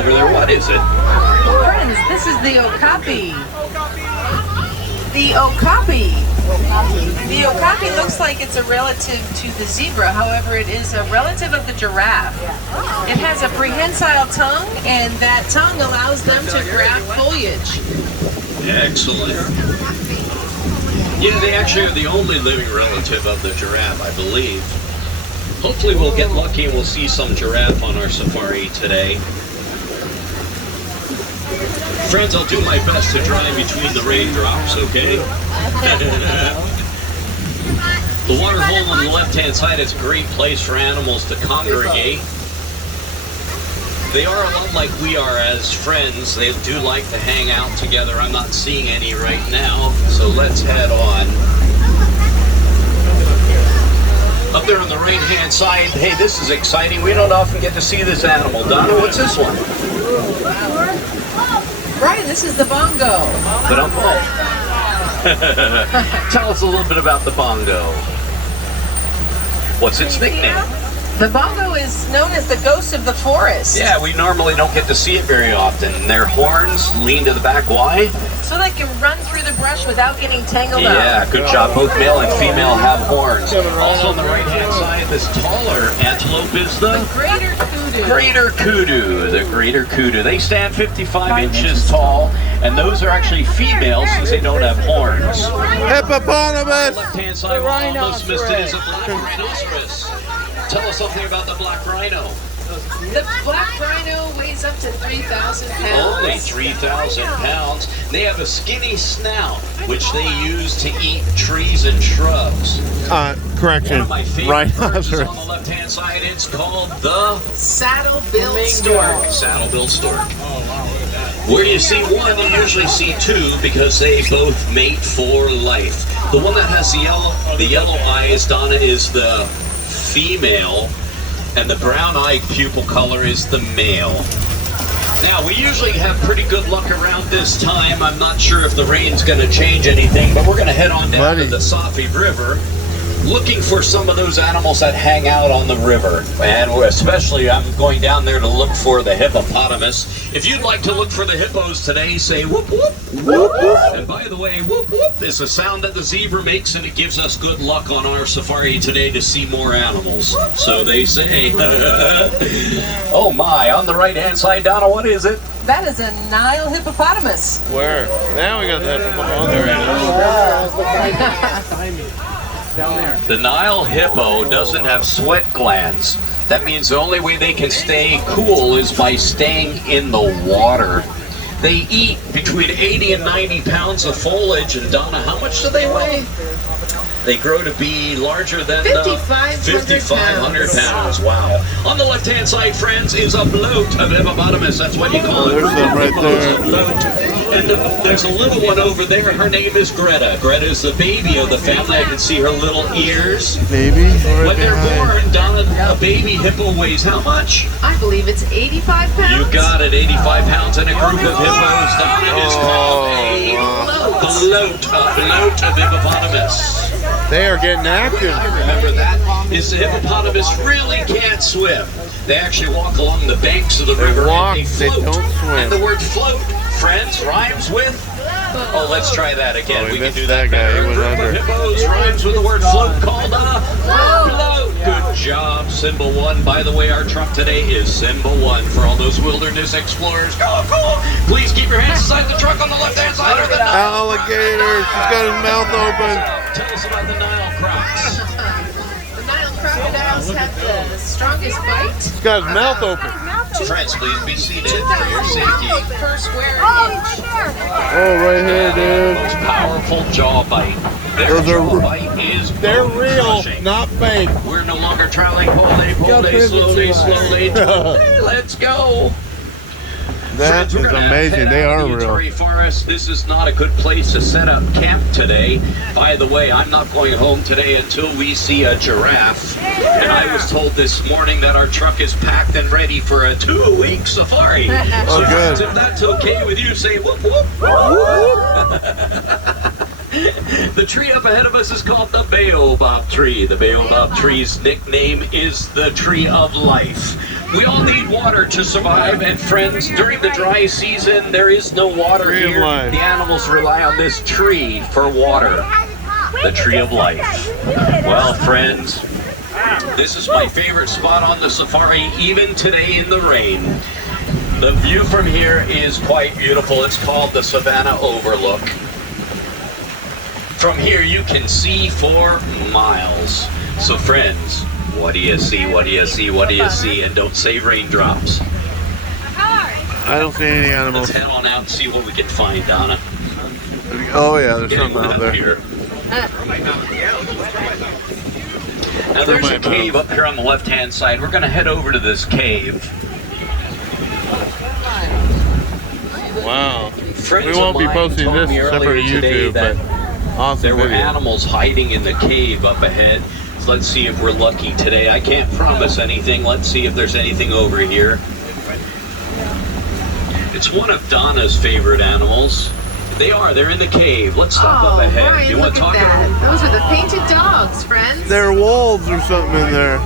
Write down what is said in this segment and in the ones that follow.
over there. What is it? Friends, this is the okapi. The okapi. The okapi looks like it's a relative to the zebra. However, it is a relative of the giraffe. It has a prehensile tongue, and that tongue allows them to grab foliage. Excellent. Yeah, they actually are the only living relative of the giraffe, I believe. Hopefully we'll get lucky and we'll see some giraffe on our safari today. Friends, I'll do my best to drive between the raindrops, okay? The water hole on the left-hand side is a great place for animals to congregate. They are a lot like we are as friends. They do like to hang out together. I'm not seeing any right now, so let's head on. Up there on the right-hand side, hey, this is exciting. We don't often get to see this animal. Donna, what's this one? Right, this is the bongo. Tell us a little bit about the bongo. What's its nickname? The bongo is known as the ghost of the forest. Yeah, we normally don't get to see it very often. Their horns lean to the back. Why? So they can run through the brush without getting tangled up. Yeah, good job. Both male and female have horns. Also on the right-hand side, this taller antelope is the greater kudu. Greater kudu. The greater kudu. They stand 55 inches tall, and those are actually females since they don't have horns. Hippopotamus! Left-hand side, one almost missed it, is a black rhinoceros. Tell us something about the black rhino. The black rhino weighs up to 3,000 pounds. Only 3,000 pounds. They have a skinny snout, which they use to eat trees and shrubs. Correction. One of my favorite birds is Rhinoceros. on the left-hand side. It's called the saddle-billed stork. Saddle-billed stork. Where you see one, you usually see two because they both mate for life. The one that has the yellow eyes, Donna, is the female, and the brown-eyed pupil color is the male. Now, we usually have pretty good luck around this time. I'm not sure if the rain's going to change anything, but we're going to head on down to the Safi River, looking for some of those animals that hang out on the river. And especially, I'm going down there to look for the hippopotamus. If you'd like to look for the hippos today, say whoop whoop. Whoop whoop. And by the way, whoop whoop is a sound that the zebra makes, and it gives us good luck on our safari today to see more animals. So they say. Oh my, on the right-hand side, Donna, what is it? That is a Nile hippopotamus. Where? Now we got that hippopotamus. There it is. The Nile hippo doesn't have sweat glands. That means the only way they can stay cool is by staying in the water. They eat between 80 and 90 pounds of foliage. And Donna, how much do they weigh? They grow to be larger than 5,500 pounds. Wow. On the left-hand side, friends, is a bloat of hippopotamus. That's what you call it. There's some right there. And there's a little one over there. Her name is Greta. Greta is the baby of the family. I can see her little ears. Baby? When they're born, Donna, a baby hippo weighs how much? I believe it's 85 pounds. You got it, 85 pounds. And a group of hippos, Donna, is called a bloat of hippopotamus. They are getting active. I remember that. Is the hippopotamus really can't swim. They actually walk along the banks of the river walk, and they float. they don't swim. And the word float, friends, rhymes with... Oh, let's try that again. Oh, we can missed do that that guy. better. He was A group under. of hippos rhymes with the word float called a float. Good job, symbol 1. By the way, our truck today is symbol 1 for all those wilderness explorers. Go, go! Please keep your hands inside the truck on the left-hand side or the Nile Alligator. She's got his mouth open. Tell us about the Nile crocs. The Nile crocodiles have the strongest bite. He's got his mouth open. Friends, please be seated for your safety. Per square inch. Oh, right here, dude. Most powerful jaw bite. Their Those are- jaw bite is They're real, crushing. not fake. We're no longer traveling slowly. Hey, let's go. That Friends, is we're gonna amazing. head They out are of the real. Atari Forest. This is not a good place to set up camp today. By the way, I'm not going home today until we see a giraffe. And I was told this morning that our truck is packed and ready for a 2-week safari. So Oh, good. friends, if that's okay with you, say whoop whoop. The tree up ahead of us is called the baobab tree. The baobab tree's nickname is the tree of life. We all need water to survive, and friends, during the dry season, there is no water Tree of here. life. The animals rely on this tree for water. The tree of life. Well, friends, this is my favorite spot on the safari, even today in the rain. The view from here is quite beautiful. It's called the Savannah Overlook. From here, you can see for miles. So, friends, what do you see? What do you see? What do you see? And don't say raindrops. I don't see any animals. Let's head on out and see what we can find, Donna. Oh yeah, there's Getting something out up there. here. Now there's a cave up here on the left-hand side. We're going to head over to this cave. Wow. Friends We won't of be mine posting told this me separate earlier to today YouTube, that but awesome there were video. animals hiding in the cave up ahead. So let's see if we're lucky today. I can't promise anything. Let's see if there's anything over here. It's one of Donna's favorite animals. They're in the cave. Let's stop up ahead. Brian, You want look to talk at that. about Those are the painted dogs, friends. There are wolves or something in there.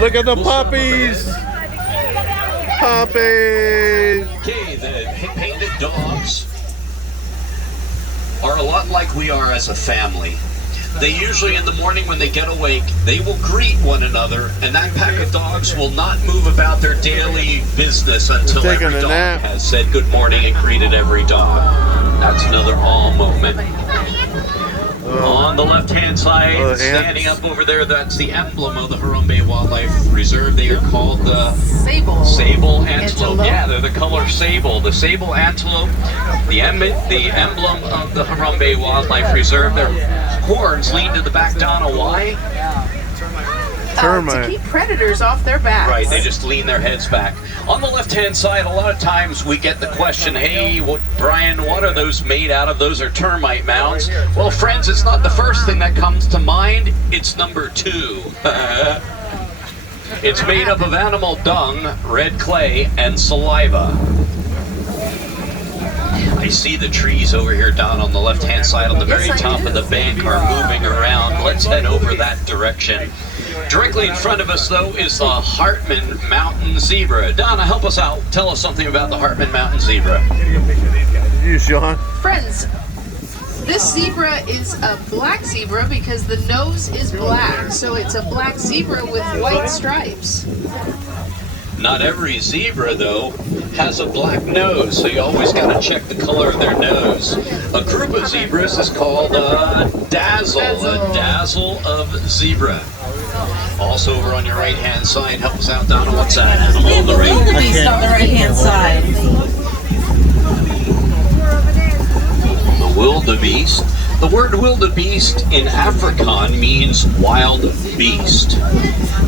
Look at the puppies. Puppies. Okay, the painted dogs are a lot like we are as a family. They usually, in the morning when they get awake, they will greet one another, and that pack of dogs will not move about their daily business until They're taking every a dog nap. has said good morning and greeted every dog. That's another awe moment. On the left-hand side, ants. standing up over there, that's the emblem of the Harambe Wildlife Reserve. They are called the Sable. sable antelope. Antelope. Yeah, they're the color sable. The sable antelope, the emblem of the Harambe Wildlife Reserve. Their horns lean to the back. Donna, why? To Termite. keep predators off their backs. Right, they just lean their heads back. On the left-hand side, a lot of times we get the question, hey, Brian, what are those made out of? Those are termite mounds. Well, friends, it's not the first thing that comes to mind. It's number 2. It's made up of animal dung, red clay, and saliva. I see the trees over here down on the left-hand side on the very top of the bank are moving around. Let's head over that direction. Directly in front of us, though, is the Hartman Mountain Zebra. Donna, help us out. Tell us something about the Hartman Mountain Zebra. You, Sean? Friends, this zebra is a black zebra because the nose is black. So it's a black zebra with white stripes. Not every zebra, though, has a black nose, so you always got to check the color of their nose. A group of zebras is called a dazzle of zebra. Also over on your right-hand side, help us out, Donna. What's that animal on the right? Wildebeest on the right-hand side. The wildebeest. The word wildebeest in Afrikaans means wild beast.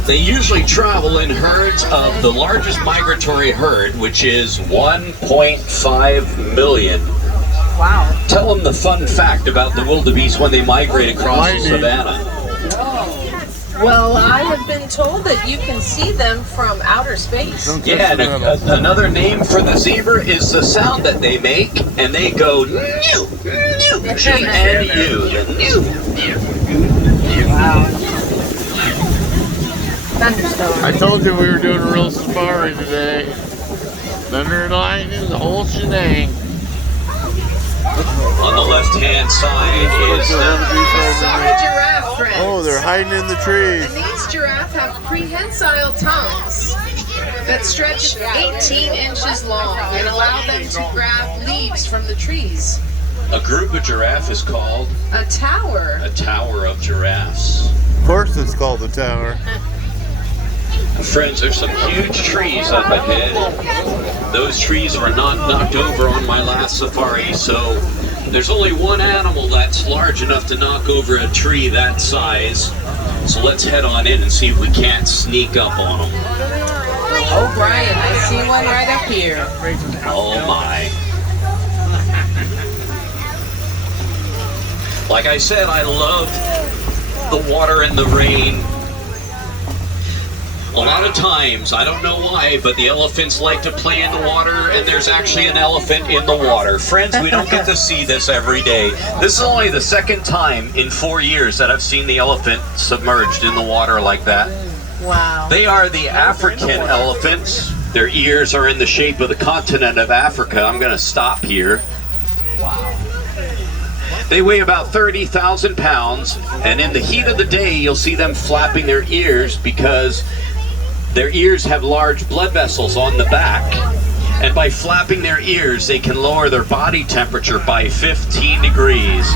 They usually travel in herds of the largest migratory herd, which is 1.5 million. Wow. Tell them the fun fact about the wildebeest when they migrate across the savannah. Well, I have been told that you can see them from outer space. Yeah, and another name for the zebra is the sound that they make, and they go new, new, G-N-U, the new. Wow. Thunderstorm. I told you we were doing a real safari today. Thunder and lightning, the whole shebang. On the left-hand side is Zebra giraffe, friends. Oh, they're hiding in the trees. And these giraffes have prehensile tongues that stretch 18 inches long and allow them to grab leaves from the trees. a group of giraffe is called A tower. a tower of giraffes. Of course it's called the tower. Friends, there's some huge trees up ahead. Those trees were not knocked over on my last safari, so there's only one animal that's large enough to knock over a tree that size. So let's head on in and see if we can't sneak up on them. Oh, Brian, I see one right up here. Oh my. Like I said, I love the water and the rain. A lot of times, I don't know why, but the elephants like to play in the water, and there's actually an elephant in the water. Friends, we don't get to see this every day. This is only the second time in 4 years that I've seen the elephant submerged in the water like that. Wow. They are the African elephants. Their ears are in the shape of the continent of Africa. I'm going to stop here. They weigh about 30,000 pounds, and in the heat of the day, you'll see them flapping their ears because their ears have large blood vessels on the back. And by flapping their ears, they can lower their body temperature by 15 degrees.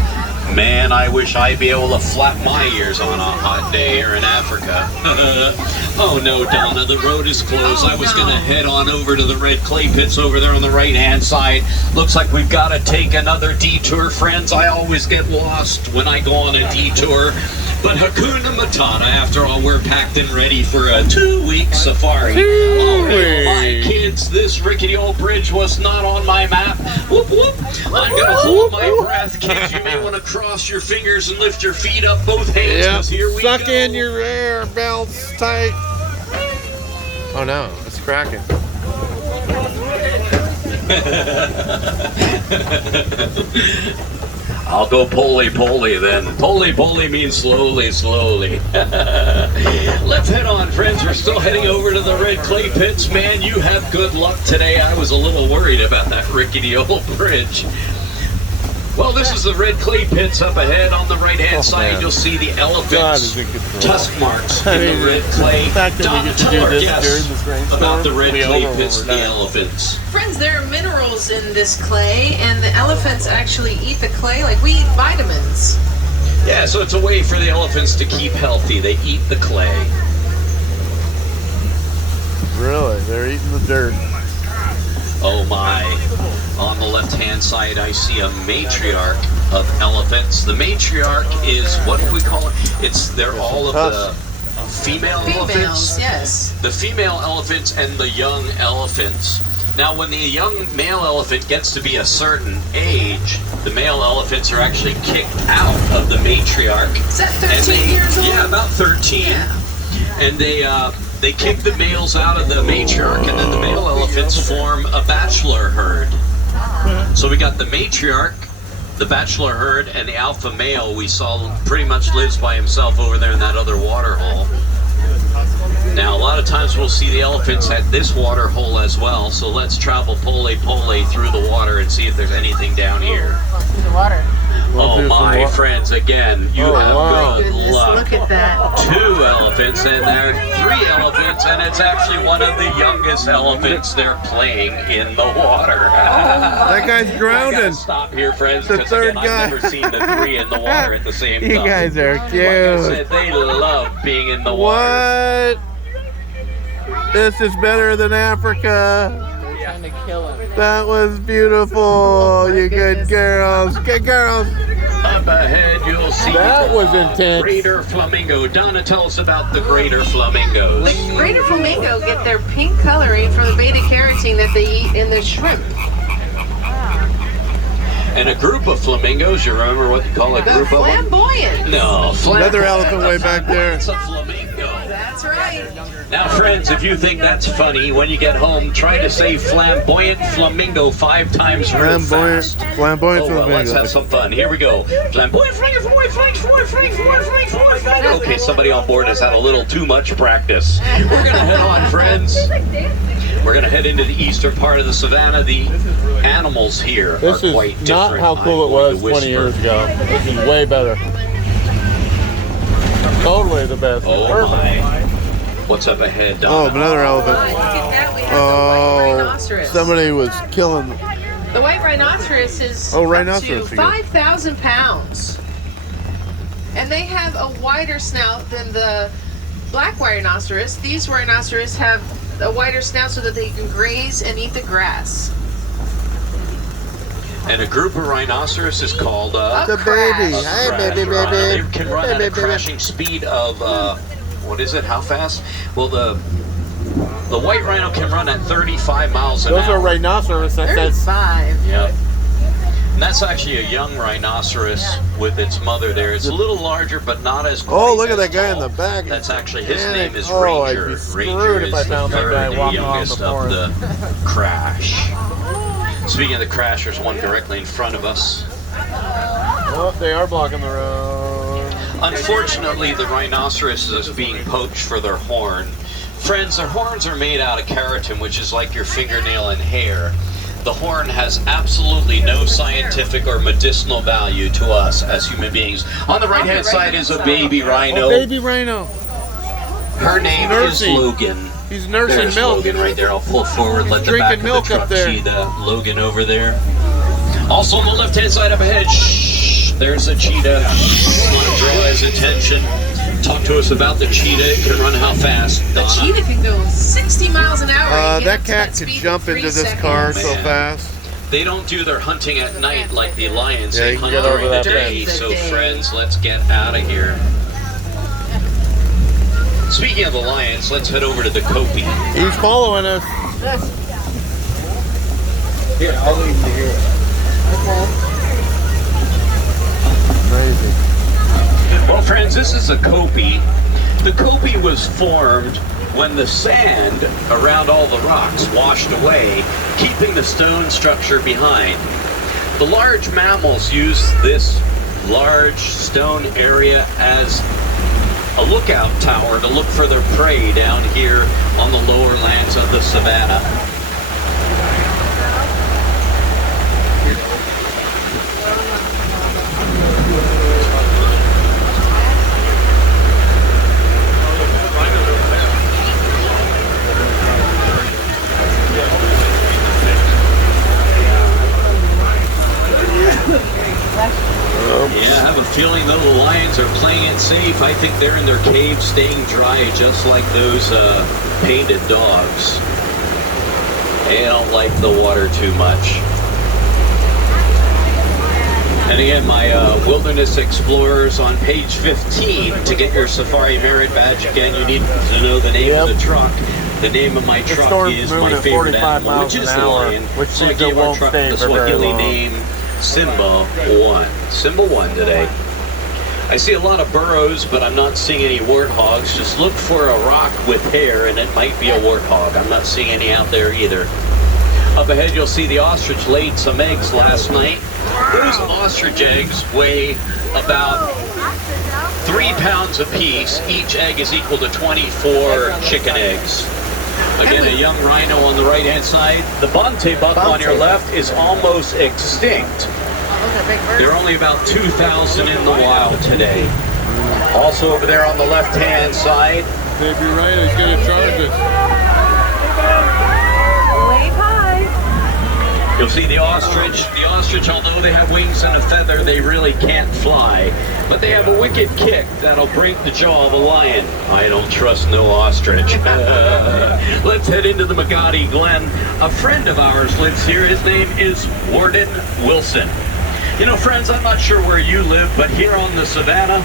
Man, I wish I'd be able to flap my ears on a hot day here in Africa. Oh no, Donna, the road is closed. I was going to head on over to the red clay pits over there on the right-hand side. Looks like we've got to take another detour, friends. I always get lost when I go on a detour. But Hakuna Matata, after all, we're packed and ready for a 2-week safari. Oh, hell, my kids, this rickety old bridge was not on my map. Whoop, whoop. I'm going to hold my breath. Kids, you may want to cross your fingers and lift your feet up, both hands, because here we go. Suck in your air belts tight. Oh no, it's cracking. I'll go poly-poly then. Poly-poly means slowly, slowly. Let's head on, friends. We're still heading over to the red clay pits. Man, you have good luck today. I was a little worried about that rickety old bridge. Well, this is the red clay pits up ahead. On the right-hand side, you'll see the elephant's tusk marks in the red clay. Donna, tell our guests about the red clay pits and the elephants. Friends, there are minerals in this clay, and the elephants actually eat the clay like we eat vitamins. Yeah, so it's a way for the elephants to keep healthy. They eat the clay. Really? They're eating the dirt. Oh my. On the left-hand side, I see a matriarch of elephants. The matriarch is, what do we call it? They're all of the female elephants. Yes. The female elephants and the young elephants. Now, when the young male elephant gets to be a certain age, the male elephants are actually kicked out of the matriarch. Is that 13 years old? Yeah, about 13. Yeah. And they kick the males out of the matriarch, and then the male elephants form a bachelor herd. So we got the matriarch, the bachelor herd, and the alpha male we saw pretty much lives by himself over there in that other water hole. Now, a lot of times we'll see the elephants at this water hole as well, so let's travel poly-poly through the water and see if there's anything down here. The water. Oh my friends, again, you have good luck. Look at that. 2 elephants and there are 3 elephants, and it's actually one of the youngest elephants they're playing in the water. That guy's drowning. I gotta stop here, friends, The because third again, I've never seen the 3 in the water at the same time. You guys are cute. Like I said, they love being in the water. What? This is better than Africa. Trying to kill him. That was beautiful. You good girls. Good girls. Up ahead, you'll see That was intense. greater flamingo. Donna, tell us about the greater flamingos. Greater flamingo get their pink coloring from the beta carotene that they eat in their shrimp. And a group of flamingos, you remember what you call a The group of them? flamboyant. No, Another elephant way back there. It's a flamingo. That's right. Now, friends, if you think that's funny, when you get home, try to say flamboyant flamingo 5 times real fast. Flamboyant Oh, well, let's flamingo. have some fun. Here we go. Flamboyant flamingo, flamboyant. Okay, somebody on board has had a little too much practice. We're going to head on, friends. We're going to head into the eastern part of the savannah. The animals here This are is quite different. not how cool it was 20 years ago. This is way better. Totally the best. Oh Perfect. my. What's up ahead, Donna? Oh, another Oh, elephant. look at that. We have the white Oh, rhinoceros. somebody was killing. The white rhinoceros is rhinoceros up to again. 5,000 pounds. And they have a wider snout than the black rhinoceros. These rhinoceros have a wider snout so that they can graze and eat the grass. And a group of rhinoceros is called The crash. baby. a Hey, crash baby, rhino. baby. They can run Hey, at a baby, baby. crashing speed of what is it? How fast? Well, the white rhino can run at 35 miles an Those hour. are rhinoceros. That's 35. Yep. And that's actually a young rhinoceros with its mother there. It's a little larger, but not as great Oh, look at as that guy in tall. the back. That's actually, his Panic. name is Oh, I'd Ranger. be screwed Ranger if is I found the that guy third and walking off youngest the of the forest. crash. Speaking of the crash, there's one directly in front of us. Oh, they are blocking the road. Unfortunately, the rhinoceros is being poached for their horn. Friends, their horns are made out of keratin, which is like your fingernail and hair. The horn has absolutely no scientific or medicinal value to us as human beings. On the right-hand side is a baby rhino. Oh, baby rhino. Her name is Logan. He's nursing There's milk. Logan right there. I'll pull forward, let the drinking back of milk the up truck there. see the Logan over there. Also on the left-hand side up ahead, shh, there's a cheetah. Want to draw his attention. Talk to us about the cheetah. It can run how fast? The Donna? cheetah can go 60 miles an hour. and get That up to cat that could speed in jump 3 into this car seconds. so Man. fast. They don't do their hunting at night like the lions. Yeah, They you can hunt get over during the that day. fence. So During the day. friends, let's get out of here. Speaking of the lions, let's head over to the Kopi. He's following us. Here, I'll leave you here. Crazy. Well, friends, this is a Kopi. The Kopi was formed when the sand around all the rocks washed away, keeping the stone structure behind. The large mammals use this large stone area as a lookout tower to look for their prey down here on the lower lands of the savannah. Yeah, I have a feeling though the lions are playing it safe. I think they're in their cave staying dry just like those painted dogs. They don't like the water too much. And again, my Wilderness Explorers on page 15. To get your Safari Merit Badge, again, you need to know the name of the truck. The name of my truck storm's is moving my at favorite 45 animal, miles which is an the hour, lion. which So I means it gave our won't truck stay the for very Swahili long. name Simba 1. Simba 1 today. I see a lot of burros, but I'm not seeing any warthogs. Just look for a rock with hair, and it might be a warthog. I'm not seeing any out there either. Up ahead, you'll see the ostrich laid some eggs last night. Those ostrich eggs weigh about 3 pounds apiece. Each egg is equal to 24 chicken eggs. Again, a young rhino on the right-hand side. The Bonte buck on your left is almost extinct. There are only about 2,000 in the wild today. Also over there on the left-hand side, Baby rhino's gonna charge us. Wave high. you'll see the ostrich. The ostrich, although they have wings and a feather, they really can't fly. But they have a wicked kick that'll break the jaw of a lion. I don't trust no ostrich. Let's head into the Magadi Glen. A friend of ours lives here. His name is Warden Wilson. You know, friends, I'm not sure where you live, but here on the savannah,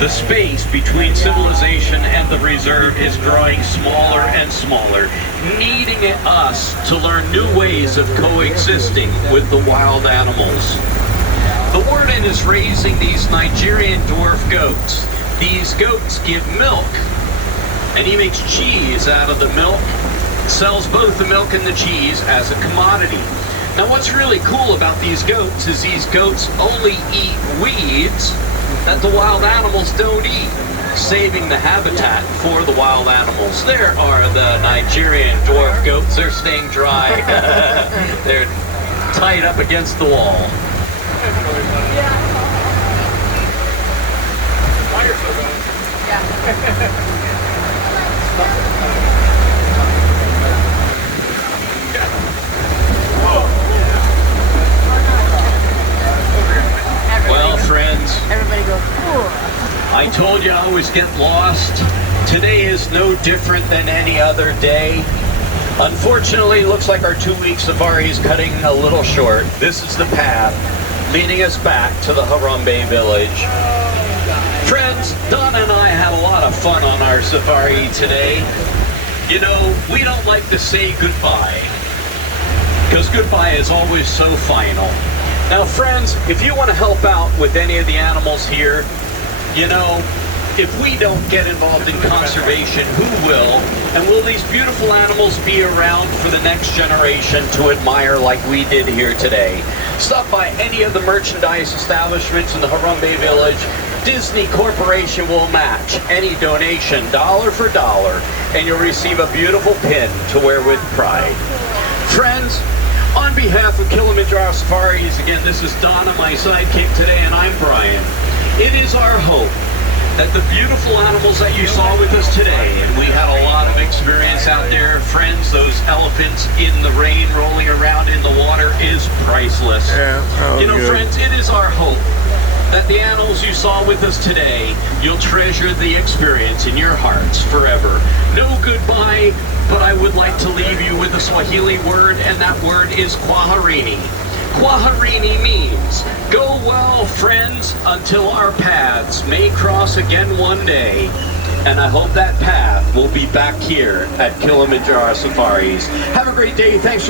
the space between civilization and the reserve is growing smaller and smaller, needing us to learn new ways of coexisting with the wild animals. The warden is raising these Nigerian dwarf goats. These goats give milk, and he makes cheese out of the milk, sells both the milk and the cheese as a commodity. Now what's really cool about these goats is these goats only eat weeds that the wild animals don't eat, saving the habitat for the wild animals. There are the Nigerian dwarf goats. They're staying dry. They're tied up against the wall. Well, friends, Everybody go, I told you I always get lost. Today is no different than any other day. Unfortunately, it looks like our 2-week safari is cutting a little short. This is the path leading us back to the Harambe village. Friends, Donna and I had a lot of fun on our safari today. You know, we don't like to say goodbye, because goodbye is always so final. Now, friends, if you want to help out with any of the animals here, you know, if we don't get involved in conservation, who will? And will these beautiful animals be around for the next generation to admire like we did here today? Stop by any of the merchandise establishments in the Harambe village Disney Corporation will match any donation dollar for dollar, and you'll receive a beautiful pin to wear with pride. Friends, on behalf of Kilimanjaro Safaris, again, this is Donna, my sidekick today, and I'm Brian. It is our hope that the beautiful animals that you saw with us today, and we had a lot of experience out there, friends, those elephants in the rain rolling around in the water is priceless. Yeah, you know, good. friends, it is our hope that the animals you saw with us today, you'll treasure the experience in your hearts forever. No goodbye, but I would like to leave you with a Swahili word, and that word is kwaherini. Kwaherini means, go well, friends, until our paths may cross again one day. And I hope that path will be back here at Kilimanjaro Safaris. Have a great day. Thanks for